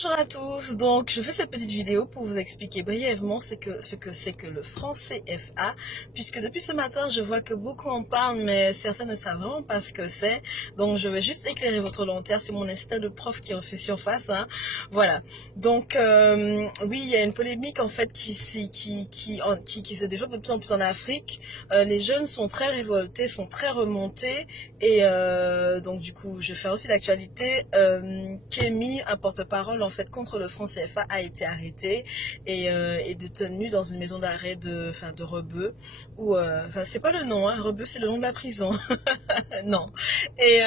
Bonjour à tous, donc je fais cette petite vidéo pour vous expliquer brièvement ce que c'est que le franc CFA, puisque depuis ce matin je vois que beaucoup en parlent mais certains ne savent vraiment pas ce que c'est, donc je vais juste éclairer votre volontaire, c'est mon instinct de prof qui en fait surface, hein. Voilà, donc oui, il y a une polémique en fait qui se développe de plus en plus en Afrique. Les jeunes sont très révoltés, sont très remontés et donc du coup je vais faire aussi l'actualité. Kémy, un porte-parole en fait contre le franc CFA, a été arrêté et détenu dans une maison d'arrêt de Rebeu, ou enfin c'est pas le nom, hein, Rebeu c'est le nom de la prison. Non. Et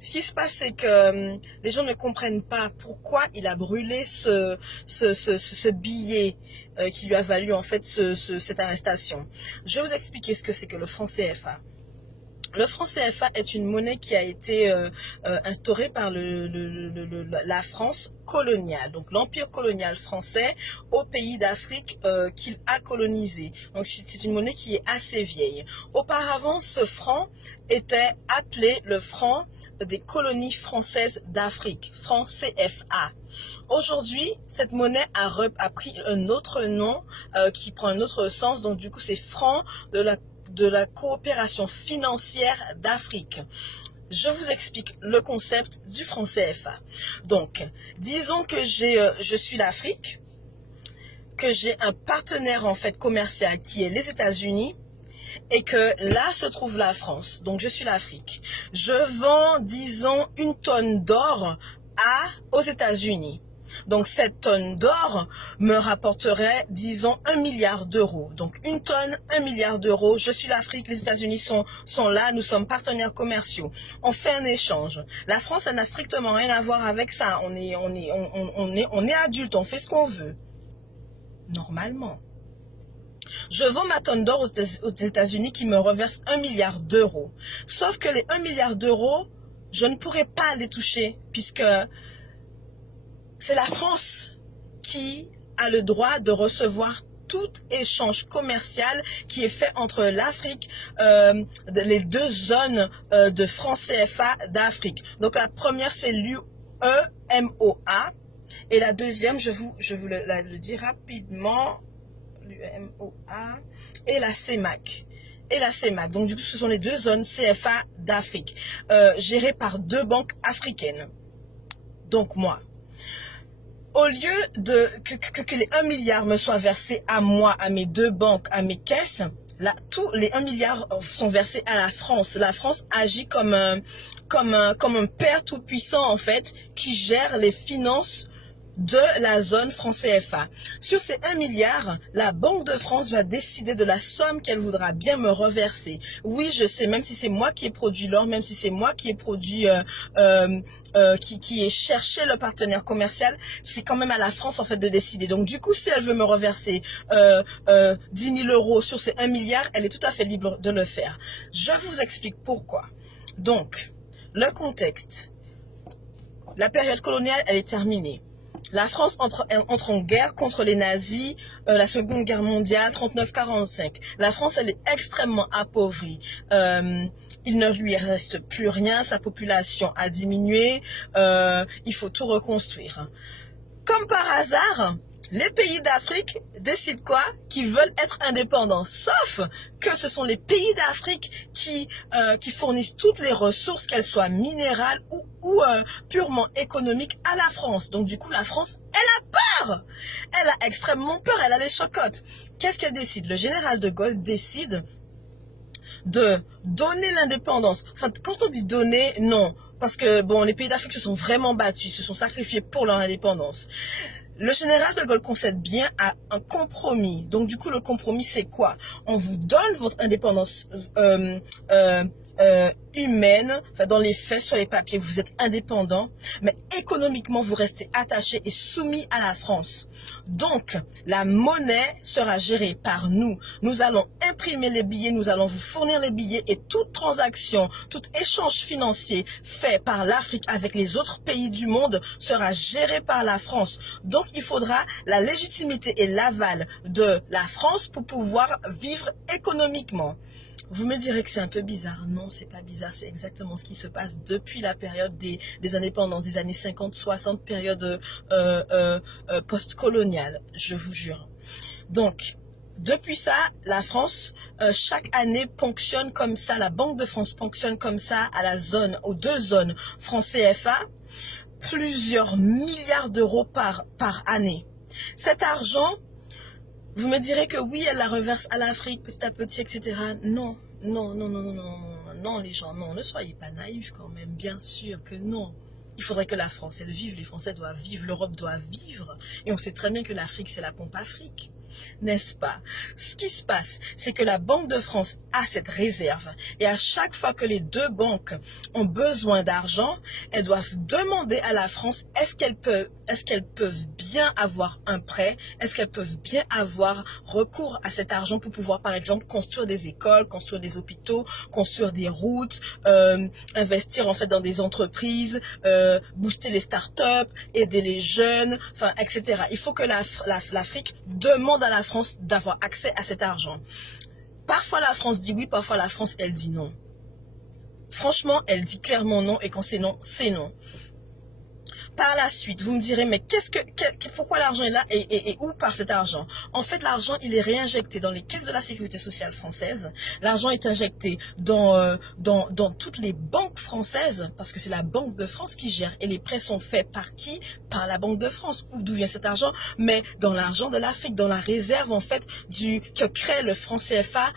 ce qui se passe, c'est que les gens ne comprennent pas pourquoi il a brûlé ce billet qui lui a valu en fait cette arrestation. Je vais vous expliquer ce que c'est que le franc CFA. Le franc CFA est une monnaie qui a été instaurée par la France coloniale, donc l'empire colonial français au pays d'Afrique qu'il a colonisé. Donc c'est une monnaie qui est assez vieille. Auparavant, ce franc était appelé le franc des colonies françaises d'Afrique, franc CFA. Aujourd'hui, cette monnaie a pris un autre nom qui prend un autre sens, donc du coup c'est franc de la coopération financière d'Afrique. Je vous explique le concept du franc CFA. Donc, disons que je suis l'Afrique, que j'ai un partenaire en fait commercial qui est les États-Unis, et que là se trouve la France. Donc, je suis l'Afrique. Je vends, disons, une tonne d'or aux États-Unis. Donc, cette tonne d'or me rapporterait, disons, 1 milliard d'euros. Donc, une tonne, 1 milliard d'euros. Je suis l'Afrique, les États-Unis sont là, nous sommes partenaires commerciaux. On fait un échange. La France, ça n'a strictement rien à voir avec ça. On est adulte, on fait ce qu'on veut. Normalement. Je vends ma tonne d'or aux États-Unis qui me reverse 1 milliard d'euros. Sauf que les 1 milliard d'euros, je ne pourrais pas les toucher puisque c'est la France qui a le droit de recevoir tout échange commercial qui est fait entre l'Afrique, les deux zones de franc CFA d'Afrique. Donc la première c'est l'UEMOA et la deuxième, je vous le dis rapidement, l'UEMOA et la CEMAC. Et la CEMAC. Donc du coup ce sont les deux zones CFA d'Afrique, gérées par deux banques africaines. Donc moi, au lieu que les 1 milliard me soient versés à moi, à mes deux banques, à mes caisses, là, tous les 1 milliard sont versés à la France. La France agit comme un père tout puissant, en fait, qui gère les finances de la zone franc CFA. Sur ces 1 milliard, la Banque de France va décider de la somme qu'elle voudra bien me reverser. Oui, je sais, même si c'est moi qui ai produit l'or, même si c'est moi qui ai produit, qui ai cherché le partenaire commercial, c'est quand même à la France en fait de décider. Donc du coup, si elle veut me reverser 10 000 euros sur ces 1 milliard, elle est tout à fait libre de le faire. Je vous explique pourquoi. Donc, le contexte. La période coloniale, elle est terminée. La France entre en guerre contre les nazis, la Seconde Guerre mondiale, 39-45. La France, elle est extrêmement appauvrie. Il ne lui reste plus rien, sa population a diminué, il faut tout reconstruire. Comme par hasard, les pays d'Afrique décident quoi? Qu'ils veulent être indépendants. Sauf que ce sont les pays d'Afrique qui fournissent toutes les ressources, qu'elles soient minérales ou purement économiques, à la France. Donc du coup, la France, elle a peur. Elle a extrêmement peur, elle a les chocottes. Qu'est-ce qu'elle décide? Le général de Gaulle décide de donner l'indépendance. Enfin, quand on dit donner, non. Parce que, bon, les pays d'Afrique se sont vraiment battus, se sont sacrifiés pour leur indépendance. Le général de Gaulle concède bien à un compromis. Donc, du coup, le compromis, c'est quoi? On vous donne votre indépendance humaine, enfin, dans les faits, sur les papiers, vous êtes indépendant, mais économiquement, vous restez attaché et soumis à la France. Donc, la monnaie sera gérée par nous. Nous allons imprimer les billets, nous allons vous fournir les billets et toute transaction, tout échange financier fait par l'Afrique avec les autres pays du monde sera géré par la France. Donc, il faudra la légitimité et l'aval de la France pour pouvoir vivre économiquement. Vous me direz que c'est un peu bizarre. Non, c'est pas bizarre, c'est exactement ce qui se passe depuis la période des indépendances, des années 50-60, période post-coloniale, je vous jure. Donc, depuis ça, la France, chaque année ponctionne comme ça, la Banque de France ponctionne comme ça à la zone, aux deux zones, francs CFA, plusieurs milliards d'euros par année. Cet argent, vous me direz que oui, elle la reverse à l'Afrique petit à petit, etc. Non, non, non, non, non, non, non, les gens, non, ne soyez pas naïfs quand même, bien sûr que non. Il faudrait que la France, elle vive, les Français doivent vivre, l'Europe doit vivre. Et on sait très bien que l'Afrique, c'est la pompe Afrique. N'est-ce pas? Ce qui se passe, c'est que la Banque de France a cette réserve. Et à chaque fois que les deux banques ont besoin d'argent, elles doivent demander à la France, est-ce qu'elles peuvent bien avoir un prêt? Est-ce qu'elles peuvent bien avoir recours à cet argent pour pouvoir, par exemple, construire des écoles, construire des hôpitaux, construire des routes, investir en fait dans des entreprises, booster les startups, aider les jeunes, enfin, etc. Il faut que l'Afrique demande à la France d'avoir accès à cet argent. Parfois la France dit oui, parfois la France elle dit non. Franchement, elle dit clairement non, et quand c'est non, c'est non. Par la suite, vous me direz, mais pourquoi l'argent est là et où part cet argent? En fait, l'argent, il est réinjecté dans les caisses de la sécurité sociale française. L'argent est injecté dans toutes les banques françaises, parce que c'est la Banque de France qui gère. Et les prêts sont faits par qui? Par la Banque de France. D'où vient cet argent? Mais dans l'argent de l'Afrique, dans la réserve, en fait, que crée le franc CFA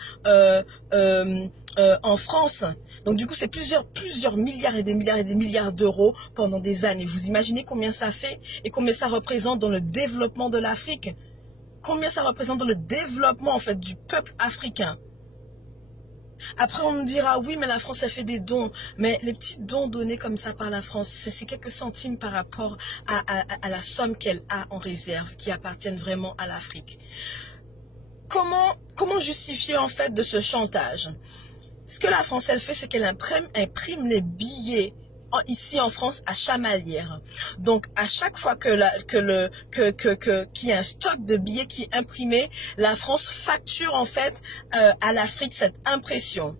en France. Donc du coup, c'est plusieurs milliards et des milliards d'euros pendant des années. Vous imaginez combien ça fait et combien ça représente dans le développement de l'Afrique? Combien ça représente dans le développement en fait du peuple africain? Après, on me dira, oui, mais la France a fait des dons. Mais les petits dons donnés comme ça par la France, c'est quelques centimes par rapport à la somme qu'elle a en réserve, qui appartiennent vraiment à l'Afrique. Comment justifier en fait de ce chantage? Ce que la France, elle fait, c'est qu'elle imprime les billets ici en France à chamalière. Donc, à chaque fois qu'il y a un stock de billets qui est imprimé, la France facture en fait à l'Afrique cette impression.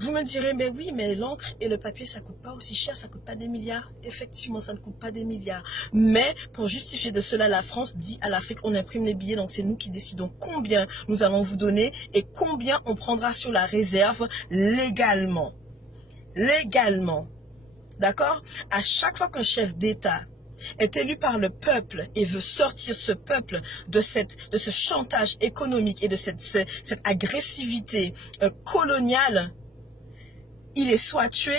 Vous me direz, mais oui, mais l'encre et le papier, ça coûte pas aussi cher, ça coûte pas des milliards. Effectivement, ça ne coûte pas des milliards. Mais pour justifier de cela, la France dit à l'Afrique, on imprime les billets, donc c'est nous qui décidons combien nous allons vous donner et combien on prendra sur la réserve légalement. Légalement. D'accord? À chaque fois qu'un chef d'État est élu par le peuple et veut sortir ce peuple de ce chantage économique et de cette agressivité coloniale, il est soit tué,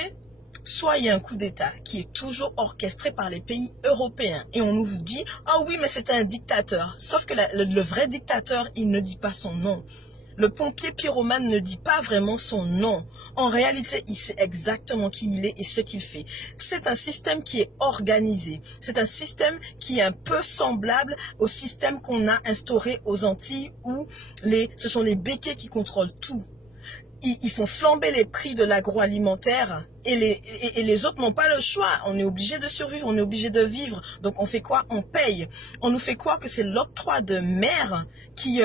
soit il y a un coup d'État qui est toujours orchestré par les pays européens. Et on nous dit, ah oui, mais c'est un dictateur. Sauf que le vrai dictateur, il ne dit pas son nom. Le pompier pyromane ne dit pas vraiment son nom. En réalité, il sait exactement qui il est et ce qu'il fait. C'est un système qui est organisé. C'est un système qui est un peu semblable au système qu'on a instauré aux Antilles où ce sont les béquets qui contrôlent tout. Ils font flamber les prix de l'agroalimentaire et les autres n'ont pas le choix. On est obligé de survivre, on est obligé de vivre. Donc on fait quoi? On paye. On nous fait croire que c'est l'octroi de mer qui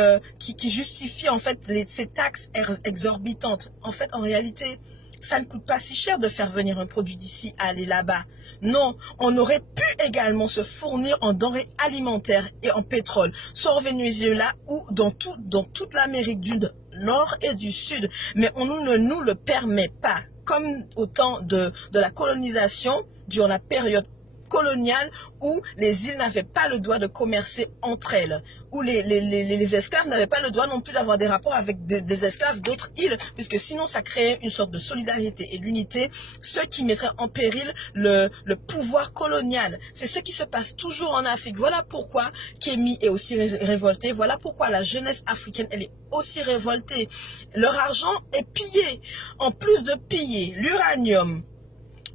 justifie en fait ces taxes exorbitantes. En fait, en réalité, ça ne coûte pas si cher de faire venir un produit d'ici à aller là-bas. Non, on aurait pu également se fournir en denrées alimentaires et en pétrole, soit au Venezuela ou dans toute l'Amérique du Nord et du Sud. Mais on ne nous le permet pas. Comme au temps de la colonisation, durant la période coloniale où les îles n'avaient pas le droit de commercer entre elles, où les esclaves n'avaient pas le droit non plus d'avoir des rapports avec des esclaves d'autres îles, puisque sinon ça créait une sorte de solidarité et l'unité, ce qui mettrait en péril le pouvoir colonial. C'est ce qui se passe toujours en Afrique. Voilà pourquoi Kémy est aussi révolté, voilà pourquoi la jeunesse africaine, elle est aussi révoltée. Leur argent est pillé. En plus de piller l'uranium,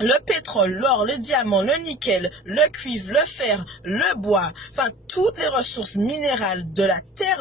le pétrole, l'or, le diamant, le nickel, le cuivre, le fer, le bois, enfin toutes les ressources minérales de la terre